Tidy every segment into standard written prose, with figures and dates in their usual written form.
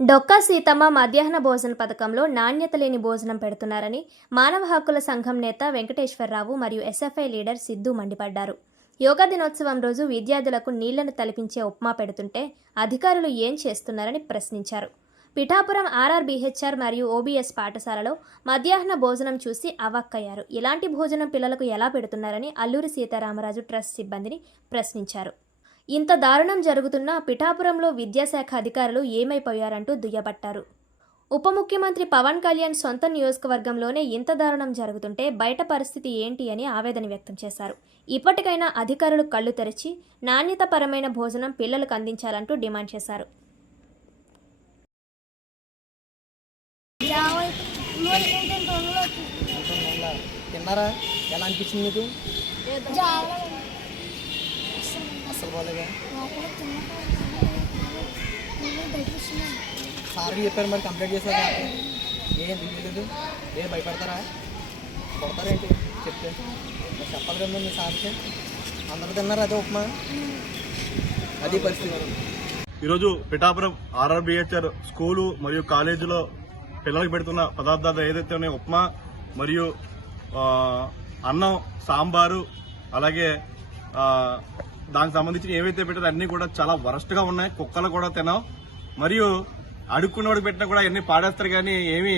డొక్కా సీతమ్మ మధ్యాహ్న భోజన పథకంలో నాణ్యత లేని భోజనం పెడుతున్నారని మానవ హక్కుల సంఘం నేత వెంకటేశ్వరరావు మరియు ఎస్ఎఫ్ఐ లీడర్ సిద్ధు మండిపడ్డారు. యోగా దినోత్సవం రోజు విద్యార్థులకు నీళ్లను తలిపించే ఉప్మా పెడుతుంటే అధికారులు ఏం చేస్తున్నారని ప్రశ్నించారు. పిఠాపురం ఆర్ఆర్బీహెచ్ఆర్ మరియు ఓబీఎస్ పాఠశాలలో మధ్యాహ్న భోజనం చూసి అవాక్కయ్యారు. ఇలాంటి భోజనం పిల్లలకు ఎలా పెడుతున్నారని అల్లూరి సీతారామరాజు ట్రస్ట్ సిబ్బందిని ప్రశ్నించారు. ఇంత దారుణం జరుగుతున్నా పిఠాపురంలో విద్యాశాఖ అధికారులు ఏమైపోయారంటూ దుయ్యబట్టారు. ఉప ముఖ్యమంత్రి పవన్ కళ్యాణ్ సొంత నియోజకవర్గంలోనే ఇంత దారుణం జరుగుతుంటే బయట పరిస్థితి ఏంటి అని ఆవేదన వ్యక్తం చేశారు. ఇప్పటికైనా అధికారులు కళ్లు తెరిచి నాణ్యతపరమైన భోజనం పిల్లలకు అందించాలంటూ డిమాండ్ చేశారు. సార్కి చెప్పారు, మరి కంప్లైంట్ చేశారు. ఏం తెలియలేదు, ఏం భయపడతారా? కొడతారేంటి చెప్తే? మరి చెప్పాలి కదా మీ సార్కి. అందరూ తిన్నారు అదే ఉప్మా, అది పరిస్థితి. ఈరోజు పిఠాపురం ఆర్ఆర్బీహెచ్ఆర్ స్కూలు మరియు కాలేజీలో పిల్లలకు పెడుతున్న పదార్థాలు ఏదైతే ఉన్నాయో ఉప్మా మరియు అన్నం, సాంబారు, అలాగే దానికి సంబంధించిన ఏవైతే పెట్టారో అన్ని కూడా చాలా వరస్ట్గా ఉన్నాయి. కుక్కలు కూడా తినాం. మరియు అడుక్కున్నవాడికి పెట్టినా కూడా అన్ని పాడేస్తారు, కానీ ఏమీ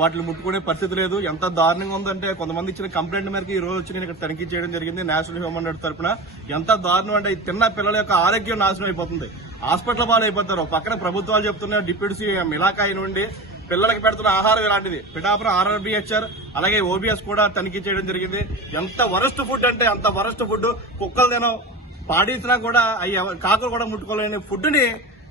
వాటిని ముట్టుకునే పరిస్థితి లేదు. ఎంత దారుణంగా ఉందంటే కొంతమంది ఇచ్చిన కంప్లైంట్ మేరకు ఈ రోజు వచ్చి నేను ఇక్కడ తనిఖీ చేయడం జరిగింది నేషనల్ హ్యూమన్ రైట్స్ తరఫున. ఎంత దారుణం అంటే తిన్న పిల్లల యొక్క ఆరోగ్యం నాశనం అయిపోతుంది, హాస్పిటల్ పాలు అయిపోతారు. పక్కన ప్రభుత్వాలు చెప్తున్నారు డిప్యూటీ సీఎం ఇలాకాయి నుండి పిల్లలకి పెడుతున్న ఆహారం ఇలాంటిది. పిఠాపురం ఆర్ఆర్బీహెచ్ఆర్ అలాగే ఓబీఎస్ కూడా తనిఖీ చేయడం జరిగింది. ఎంత వరస్ట్ ఫుడ్ అంటే అంత వరస్ట్ ఫుడ్. కుక్కలు తినం, పాడించినా కూడా కాకులు కూడా ముట్టుకోలేని ఫుడ్ ని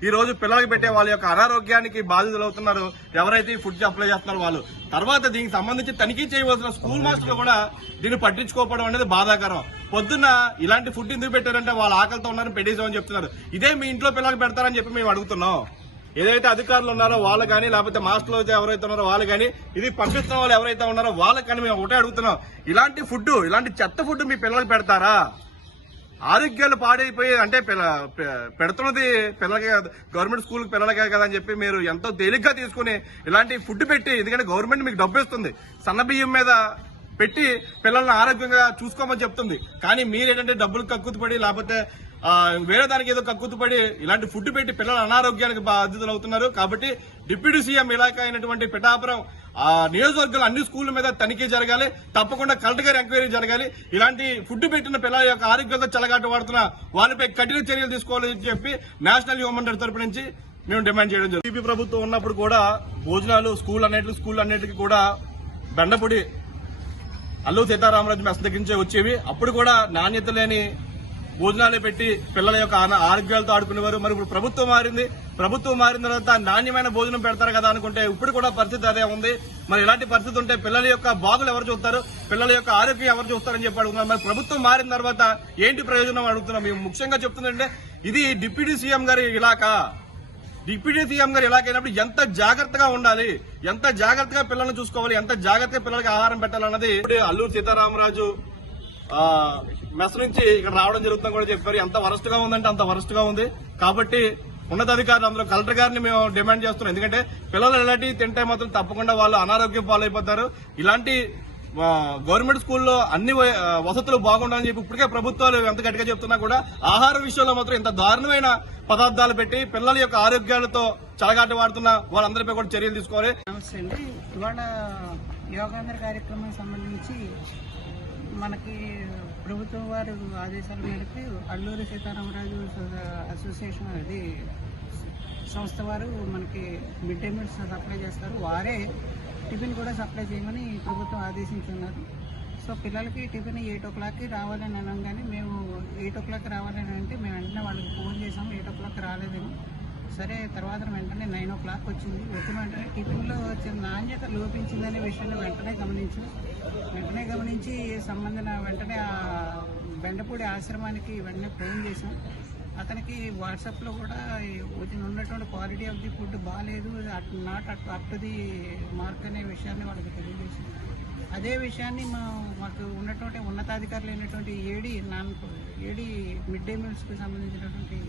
ఈ రోజు పిల్లలకి పెట్టే వాళ్ళ యొక్క అనారోగ్యానికి బాధితులు అవుతున్నారు ఎవరైతే ఈ ఫుడ్ సప్లై చేస్తున్నారో వాళ్ళు. తర్వాత దీనికి సంబంధించి తనిఖీ చేయవలసిన స్కూల్ మాస్టర్లు కూడా దీన్ని పట్టించుకోకపోవడం అనేది బాధాకరం. పొద్దున్న ఇలాంటి ఫుడ్ ఎందుకు పెట్టారంటే వాళ్ళ ఆకలితో ఉన్నారని పెట్టేసామని చెప్తున్నారు. ఇదే మీ ఇంట్లో పిల్లలకి పెడతారని చెప్పి మేము అడుగుతున్నాం. ఏదైతే అధికారులు ఉన్నారో వాళ్ళు కానీ, లేకపోతే మాస్టర్లు ఎవరైతే ఉన్నారో వాళ్ళు కానీ, ఇది పంపిస్తున్న వాళ్ళు ఎవరైతే ఉన్నారో వాళ్ళకి కానీ మేము ఒకటే అడుగుతున్నాం, ఇలాంటి ఫుడ్, ఇలాంటి చెత్త ఫుడ్ మీ పిల్లలకి పెడతారా? ఆరోగ్యాలు పాడైపోయి అంటే పెడుతున్నది పిల్లలకే, గవర్నమెంట్ స్కూల్ పిల్లలకే కదా అని చెప్పి మీరు ఎంతో తేలిగ్గా తీసుకుని ఇలాంటి ఫుడ్ పెట్టి, ఎందుకంటే గవర్నమెంట్ మీకు డబ్బు ఇస్తుంది, సన్న బియ్యం మీద పెట్టి పిల్లల్ని ఆరోగ్యంగా చూసుకోమని చెప్తుంది. కానీ మీరేంటంటే డబ్బులు కక్కుతుపడి లేకపోతే వేరే దానికి ఏదో కక్కుతుపడి ఇలాంటి ఫుడ్ పెట్టి పిల్లల అనారోగ్యానికి బాధితులు అవుతున్నారు. కాబట్టి డిప్యూటీ సీఎం ఇలాకా అయినటువంటి పిఠాపురం నియోజకవర్గాలు అన్ని స్కూళ్ల మీద తనిఖీ జరగాలి, తప్పకుండా కలెక్టర్ గారి ఎంక్వైరీ జరగాలి. ఇలాంటి ఫుడ్ పెట్టిన పిల్లల యొక్క ఆరోగ్యంతో చెలగాట పడుతున్న వాళ్ళపై కఠిన చర్యలు తీసుకోవాలని చెప్పి నేషనల్ హ్యూమన్ రైట్స్ తరపు నుంచి మేము డిమాండ్ చేయడం జరిగింది. టీపీ ప్రభుత్వం ఉన్నప్పుడు కూడా భోజనాలు స్కూల్ అన్నిటికీ కూడా బెండపొడి అల్లూరి సీతారామరాజు మెస్ దగ్గర నుంచే వచ్చేవి. అప్పుడు కూడా నాణ్యత లేని భోజనాలు పెట్టి పిల్లల యొక్క ఆరోగ్యాలతో ఆడుకునేవారు. మరి ఇప్పుడు ప్రభుత్వం మారింది, ప్రభుత్వం మారిన తర్వాత నాణ్యమైన భోజనం పెడతారు కదా అనుకుంటే ఇప్పుడు కూడా పరిస్థితి అదే ఉంది. మరి ఇలాంటి పరిస్థితి ఉంటే పిల్లల యొక్క బాగులు ఎవరు చూస్తారు, పిల్లల యొక్క ఆరోగ్యం ఎవరు చూస్తారని చెప్పి అడుగుతున్నారు. మరి ప్రభుత్వం మారిన తర్వాత ఏంటి ప్రయోజనం అడుగుతున్నాం. మేము ముఖ్యంగా చెప్తుందంటే ఇది డిప్యూటీ సీఎం గారి ఇలాకా. డిప్యూటీ సీఎం గారు ఇలాగైనప్పుడు ఎంత జాగ్రత్తగా ఉండాలి, ఎంత జాగ్రత్తగా పిల్లల్ని చూసుకోవాలి, ఎంత జాగ్రత్తగా పిల్లలకి ఆహారం పెట్టాలన్నది అల్లూరి సీతారామరాజు మెస్ నుంచి ఇక్కడ రావడం జరుగుతుందని కూడా చెప్పారు. ఎంత వరస్ట్ గా ఉందంటే అంత వరస్ట్ గా ఉంది. కాబట్టి ఉన్నతాధికారులు అందరూ కలెక్టర్ గారిని మేము డిమాండ్ చేస్తున్నాం. ఎందుకంటే పిల్లలు ఇలాంటివి తింటే మాత్రం తప్పకుండా వాళ్ళు అనారోగ్యం పాలైపోతారు. ఇలాంటి గవర్నమెంట్ స్కూల్లో అన్ని వసతులు బాగుండాలని చెప్పి ఇప్పటికే ప్రభుత్వాలు ఎంత గట్టిగా చెప్తున్నా కూడా ఆహార విషయంలో మాత్రం ఇంత దారుణమైన పదార్థాలు పెట్టి పిల్లల యొక్క ఆరోగ్యాలతో చలగాట వాడుతున్న వాళ్ళందరిపై కూడా చర్యలు తీసుకోవాలి. నమస్తే అండి. ఇవాళ యోగాంధ్ర కార్యక్రమానికి సంబంధించి మనకి ప్రభుత్వం వారి ఆదేశాల మేరకు అల్లూరి సీతారామరాజు అసోసియేషన్ అది సంస్థ వారు మనకి మిడ్ డే మీల్స్ సప్లై చేస్తారు. వారే టిఫిన్ కూడా సప్లై చేయమని ప్రభుత్వం ఆదేశించున్నారు. సో పిల్లలకి టిఫిన్ 8 o'clockకి రావాలని అనగానే మేము 8 o'clock రావాలని అంటే మేము వెంటనే వాళ్ళకి ఫోన్ చేసాము. 8 o'clock రాలేదని. సరే తర్వాత వెంటనే 9 o'clock వచ్చింది. వచ్చిన వెంటనే టిఫిన్లో వచ్చిన నాణ్యత లోపించిందనే విషయాన్ని వెంటనే గమనించి సంబంధించిన వెంటనే ఆ బెండపూడి ఆశ్రమానికి వెంటనే ఫోన్ చేసాం. అతనికి వాట్సాప్లో కూడా ఉన్నటువంటి క్వాలిటీ ఆఫ్ ది ఫుడ్ బాగాలేదు, not up to the mark అనే విషయాన్ని వాళ్ళకి తెలియజేసింది. అదే విషయాన్ని మాకు ఉన్నటువంటి ఉన్నతాధికారులు అయినటువంటి ఏడీ మిడ్ డే మీల్స్కి సంబంధించినటువంటి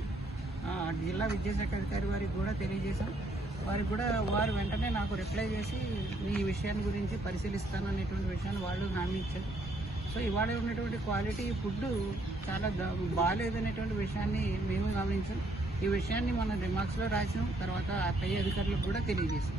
జిల్లా విద్యాశాఖ అధికారి వారికి కూడా తెలియజేశాం. వారికి కూడా వారు వెంటనే నాకు రిప్లై చేసి ఈ విషయాన్ని గురించి పరిశీలిస్తాను అనేటువంటి విషయాన్ని వాళ్ళు హామీ ఇచ్చారు. సో ఇవాళ ఉన్నటువంటి క్వాలిటీ ఫుడ్ చాలా బాగాలేదనేటువంటి విషయాన్ని మేము గమనించాం. ఈ విషయాన్ని మన రిమార్క్స్లో రాసాం, తర్వాత పై అధికారులకు కూడా తెలియజేసాం.